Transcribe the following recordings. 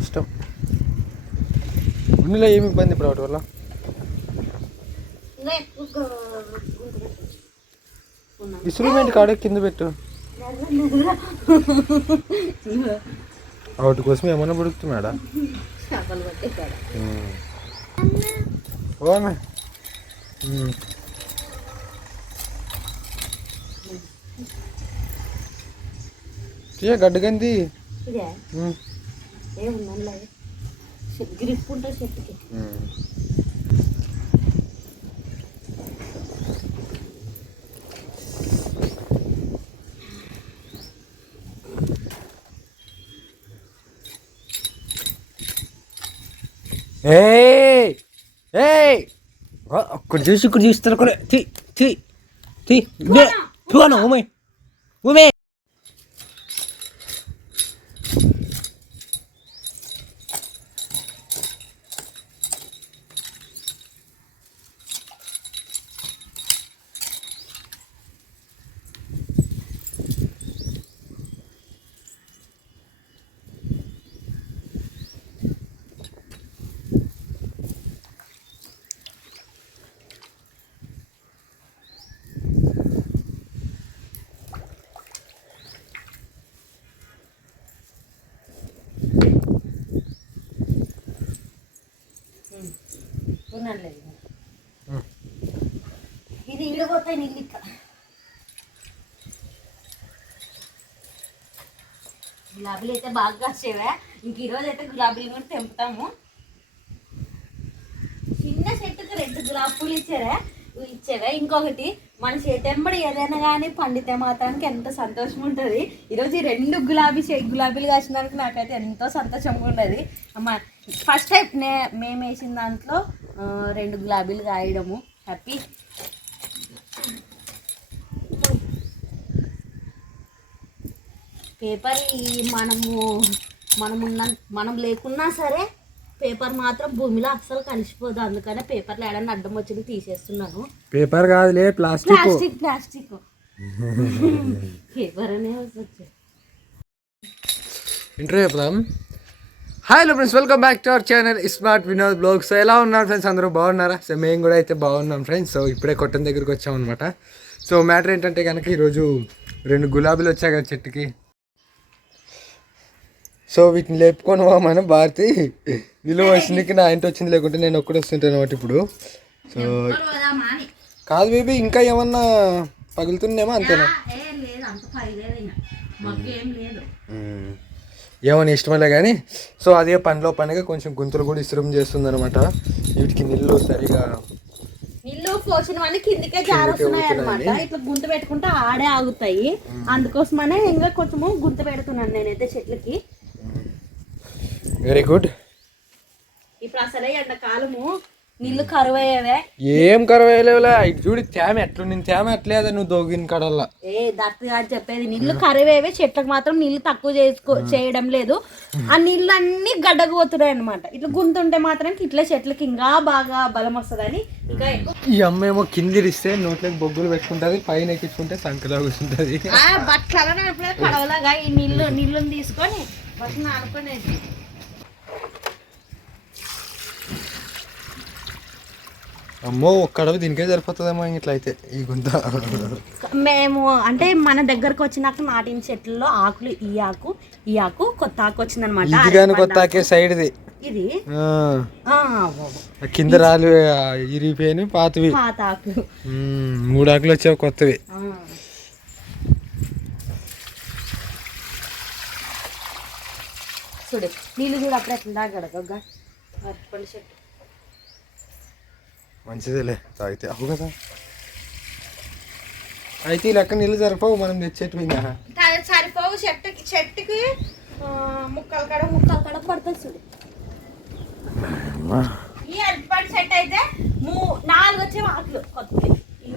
ఇష్టం ఉన్నిలో ఏమి ఇబ్బంది ఇప్పుడు వాటి వల్ల ఇన్స్ట్రుమెంట్ కాడ కింద పెట్టు వాటి కోసం ఏమన్నా పుడుకుతున్నాడా ఓమే గడ్డగంది గ్రిప్ ఉంటుంది చెట్టుకి. ఒక్కడు చూసి ఇక్కడ చూస్తారు కూడా ఉమే ఉమే ఇది ఇడిపోతాయి నీళ్ళు ఇట్లా గులాబీలు అయితే బాగా కాసేవా. ఇంక ఈరోజు అయితే గులాబీలు కూడా తెంపుతాము. చిన్న చెట్టుకు 2 గులాబీ పూలు ఇచ్చేవా. ఇంకొకటి మన చేతెంబడి ఏదైనా కానీ పండితే మాత్రానికి ఎంత సంతోషం ఉంటుంది. ఈరోజు ఈ 2 గులాబీలు కాసినందుకు నాకైతే ఎంతో సంతోషంగా ఉండదు. అమ్మ ఫస్ట్ టైం మేము వేసిన దాంట్లో 2 గులాబీలు కాయడము హ్యాపీ. పేపర్ మనం లేకున్నా సరే పేపర్ మాత్రం భూమిలో అస్సలు కలిసిపోదు. అందుకనే పేపర్లు ఏడన్నా అడ్డం వచ్చింది తీసేస్తున్నాను. పేపర్ కాదులే ప్లాస్టిక్ పేపర్ అనే వచ్చి ఇంటర్వ్యూ చెప్దాం. Hi friends, welcome back to our channel smart Vinod blogs. So ఎలా ఉన్నారు ఫ్రెండ్స్? అందరూ బాగున్నారా? సో మేము కూడా అయితే బాగున్నాం ఫ్రెండ్స్. సో ఇప్పుడే కొట్టం దగ్గరికి వచ్చామన్నమాట. సో మ్యాటర్ ఏంటంటే కనుక ఈరోజు 2 గులాబీలు వచ్చాయి కదా చెట్టుకి. సో వీటిని లేపుకొని పోమని భారతి నిలువ వచ్చిందికి నా ఇంటి వచ్చింది, లేకుంటే నేను ఒక్కడే వస్తుంటాను అనమాట ఇప్పుడు. సో కాదు బేబీ, ఇంకా ఏమన్నా పగులుతుందేమో అంతేనా? ఏమని ఇష్టమలే కానీ. సో అదే పనిలో పనిగా కొంచెం గుంతలు కూడా ఇస్త్రం చేస్తుంది అనమాట. వీటికి నీళ్ళు సరిగా పోసినవన్నీ కిందికే జారుస్తున్నాయి అనమాట. ఇట్లా గుంత పెట్టుకుంటే ఆడే ఆగుతాయి. అందుకోసమనే ఇంకా కొంచెము గుంత పెడుతున్నాను నేనైతే చెట్లకి. Very good. ఇప్పుడు అసలే ఎండాకాలము నీళ్ళు కరువయ్యేవే. ఏం కరువయ్యలేవులే. ఇటు చూడు తేమ ఎట్లుంది, తేమ ఎట్లేదా నువ్వు దోగిన కడల్లా. దత్తు గారు చెప్పేది నీళ్లు కరువేవే, చెట్లకు మాత్రం నీళ్లు తక్కువ చేయడం లేదు. ఆ నీళ్ళు అన్ని గడ్డకు పోతున్నాయి అనమాట. ఇట్లా గుంతుంటే మాత్రం ఇట్లా చెట్లకి ఇంకా బాగా బలం వస్తుందని. ఇంకా ఈ అమ్మ ఏమో కిందిరిస్తే నోట్లోకి బొగ్గులు పెట్టుకుంటది, పైన ఎక్కించుకుంటే సంకలా కూర్చుంటది. బట్టలు పడవలాగా ఈ నీళ్ళని తీసుకొని బట్టలు ఆడుకునేది. అమ్మో ఒక్కడవి దీనికే సరిపోతుందేమో ఇట్లా అయితే ఈ గుంత. మేము అంటే మన దగ్గరకు వచ్చినాక నాటిన చెట్లలో ఆకులు ఈ ఆకు కొత్త ఆకు వచ్చింది అనమాట. కొత్త ఆకే సైడ్ది ఇది కింద రాలు ఇరిగిపోయి పాత ఆకు 3 ఆకులు వచ్చావు కొత్తవి. చూడు నీళ్ళు కూడా అప్పుడు ఎట్లా గడగ చెట్టు మంచిదేలే తాగితే. అవు కదా అయితే ఈ లెక్క నీళ్ళు సరిపోవు మనం తెచ్చేటి సరిపోవు. చెట్టుకి ముక్కలు కడ పడుతుంది చూడు. ఈ అరటిపండు చెట్టు అయితే 4 వచ్చే ఆకులు కొత్తవి.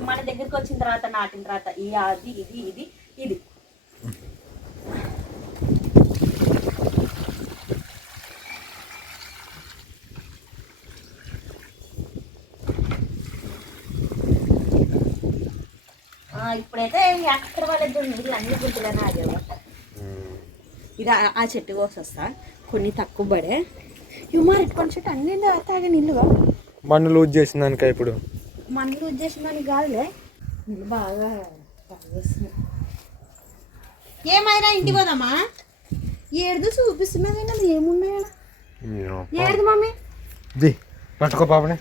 మన దగ్గరికి వచ్చిన తర్వాత నాటిన తర్వాత అది ఇది ఇది ఇది ఇప్పుడైతే అక్కడ వాళ్ళ నీళ్ళు అన్ని గుంటలనే ఆగేవాట. ఇది ఆ చెట్టు కోసి వస్తా, కొన్ని తక్కువ పడే ఇవి మరి ఇటువంటి చెట్టు అన్ని తాగే నీళ్ళుగా మన్ను లూజ్ చేసిన దానికా ఇప్పుడు మన్ను లూజ్ చేసిన దానికి కాదులే, నీళ్ళు బాగా తాగేస్తున్నాయి. ఏమైనా ఇంటికి పోదామా? ఏడుదు చూపిస్తున్నది అది ఏమున్నాయా? ఏడుదు మమ్మీ ది పట్టుకో పాపనే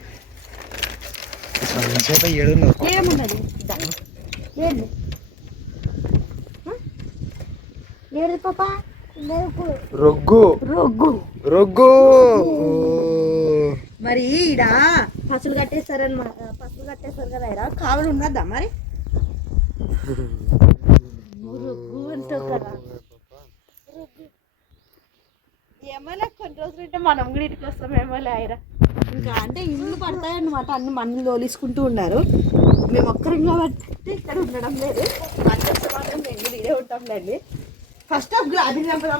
ఏమున్నది ఏడు ఏడు పాప రొగ్గు రొగ్గు రొగ్గు. మరి ఈడ పసులు కట్టేస్తారనమాట, పసులు కట్టేస్తారు కదా ఈడ కావాలి ఉన్నదా మరి రొగ్గు అంటావు కదా. ఏమైనా కొన్ని రోజులు అంటే మనం కూడా ఇంటికి వస్తామేమో లేరా. ఇంకా అంటే ఇల్లు పడతాయి అన్నమాట, అన్ని మన్ను తోలిసుకుంటూ ఉన్నారు. మేము ఒక్కరం కాబట్టి ఇక్కడ ఉండడం లేదు, అందరితో మాత్రం మేము కూడా ఇదే ఉంటాంలేండి. ఫస్ట్ ఆఫ్ గులాబీ చంపదా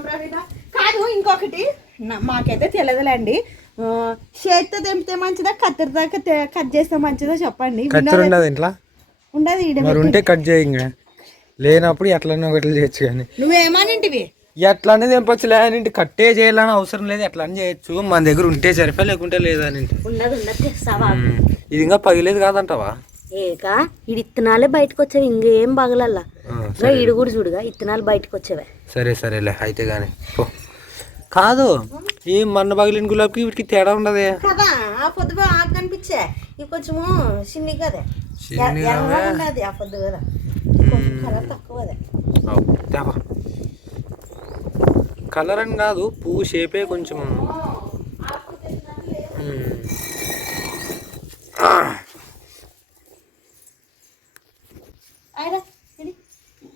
కాదు. ఇంకొకటి మాకైతే తెలియదులేండి, చేతితో తెంపితే మంచిదా కత్తెర దాకా కట్ చేస్తే మంచిదా చెప్పండి. ఉండదు ఇంట్లో ఉండదు మరి ఉంటే కట్ చేయి, ఇంకా లేనప్పుడు ఎట్లన్నా ఒకటి చేయొచ్చు. కానీ నువ్వేమనింటివి ఎట్లా అనేది తెంపొచ్చు, లేదంటే కట్టే చేయాలని అవసరం లేదు, ఎట్లా అని చేయొచ్చు. మన దగ్గర ఉంటే సరిపోయి, లేకుంటే లేదని ఉండదు ఉండదు తెస్తావా? ఇది ఇంకా పగిలేదు కాదంటావా? ఏక ఇది ఇత్తనాలే బయటకు వచ్చేవి, ఇంకేం పగలల్లా. ఇడు కూడా చూడుగా ఇత్తనాలు బయటకు వచ్చేవే. సరే సరేలే అయితే కానీ కాదు. ఈ మన్న పగిలిన గులాబ్కి వీటికి తేడా ఉండదే కదా. ఆ పొద్దు ఆకు కనిపించే, ఇవి కొంచెము చిన్ని కదే ఉన్నది. ఆ పొద్దు కదా కలర్ తక్కువ అదే. కలర్ అని కాదు, పువ్వు షేపే కొంచెం.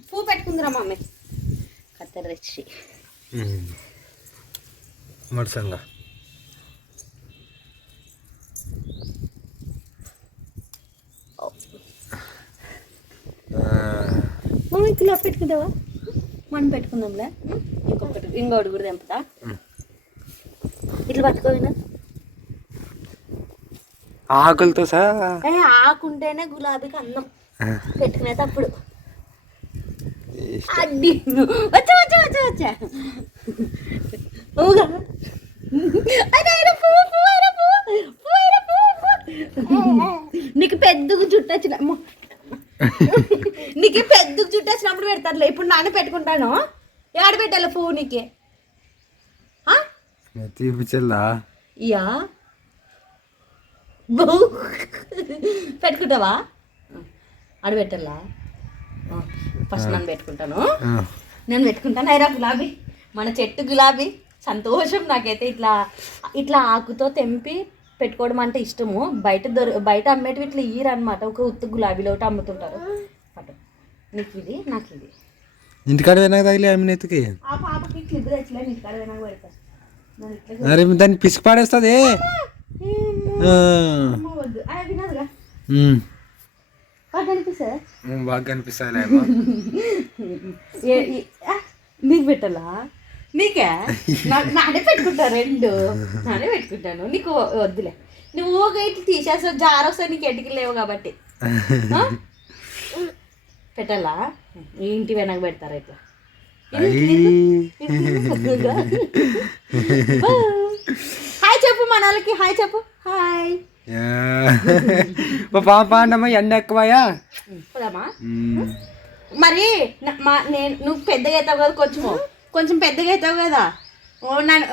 పువ్వు పెట్టుకుందిరా మమ్మీ కత్తెర తెచ్చి మడసంగా. మమ్మీ కిలో పెట్టుకుంటావా? మనం పెట్టుకుందాంలే. ఇంకోటి కూడా తెంపుతా. ఇట్లా పట్టుకోవినా ఆకులతో సార్ ఆకుంటేనే గులాబీకి అందం పెట్టుకునేటప్పుడు. అడ్డి వచ్చా వచ్చా వచ్చా వచ్చా నీకు పెద్దగా జుట్టు వచ్చిన నీకు పెద్దగా జుట్టు వచ్చినప్పుడు పెడతారులే. ఇప్పుడు నాన్న పెట్టుకుంటాను. ఏడ పెట్టాలి పువ్వు నీకే? తీపిచ్చల్లా యా పెట్టుకుంటావా? ఆడ పెట్టాలా? ఫస్ట్ నన్ను పెట్టుకుంటాను. నేను పెట్టుకుంటాను. అయిరా గులాబీ, మన చెట్టు గులాబీ. సంతోషం నాకైతే. ఇట్లా ఇట్లా ఆకుతో తెంపి పెట్టుకోవడం అంటే ఇష్టము. బయట అమ్మేటివి ఇట్లా ఇయ్యరు అనమాట. ఒక ఉత్తు గులాబీలో ఒకటి అమ్ముతుంటారు. అటు నీకు ఇది, నాకు ఇది. ఇంటికాడ వినాక తగిలే ఆమె నెత్తికి. ఆ పాపకి క్లిప్ తెచ్చలే, ఇంటికాడ వినాక పెడతా. అరే దాన్ని పిసికి పాడేస్తుంది. వద్దు అది వినదుగా, కనిపిస్తా బాగా కనిపిస్తుంది. నీకు పెట్టాలా? నీకే నానే పెట్టుకుంటా. రెండు నానే పెట్టుకుంటాను. నీకు వద్దులే, నువ్వు ఇట్లా తీసేస్తా జారొస్తా. నీకు ఎటుకి లేవు కాబట్టి పెట్టాలా? ఇంటి వెనక పెడతారా ఇట్లా? హాయ్ చెప్పు మన వాళ్ళకి, హాయ్ చెప్పు. హాయ్ పాప అన్నమ్మా ఎండ ఎక్కువయా పోదామా? మరి నువ్వు పెద్దగా అవుతావు కదా, కొంచెం పెద్దగా అవుతావు కదా.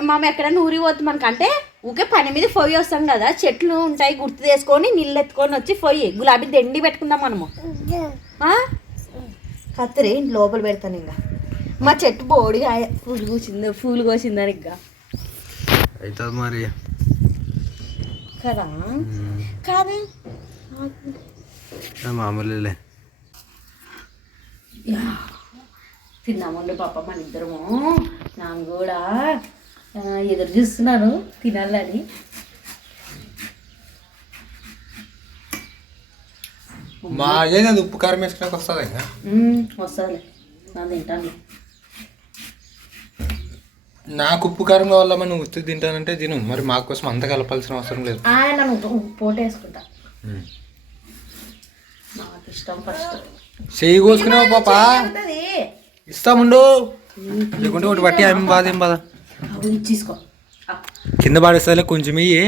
మామ ఎక్కడైనా ఊరి పోతుంది మనకంటే ఊకే పని మీద పొయ్యి వస్తాం కదా. చెట్లు ఉంటాయి గుర్తు చేసుకొని నీళ్ళు ఎత్తుకొని వచ్చి పొయ్యి గులాబీ దండి పెట్టుకుందాం మనము. కత్తిరి లోపల పెడతాను. ఇంకా మా చెట్టు బోడిగా పూలు కోసిందని ఇంకా అవుతుంది మరి కదా. కాదే మామూలులే. తిన్నామండి పాప మన ఇద్దరము. నాన్న కూడా ఎదురు చూస్తున్నాను తినాలని. మాకేది ఉప్పు కారం వేసుకున్నాక వస్తుంది. ఇంకా వస్తుంది, నేను తింటాను. నాకు ఉప్పు కారం కావాలమ్మా, నువ్వు ఉత్తి తింటానంటే తిను. మరి మా కోసం అంత కలపాల్సిన అవసరం లేదు. నన్ను ఉప్పు పోటు వేసుకుంటా, నాకు ఇష్టం ఫస్ట్. చెయ్యి కోసుకున్నావు పాపా ఇస్తాముండు లేకుంటే ఒకటి బట్టి ఏం బాధ ఏం బాధ తీసుకో కింద పడేస్తా కొంచెం ఇయ్యి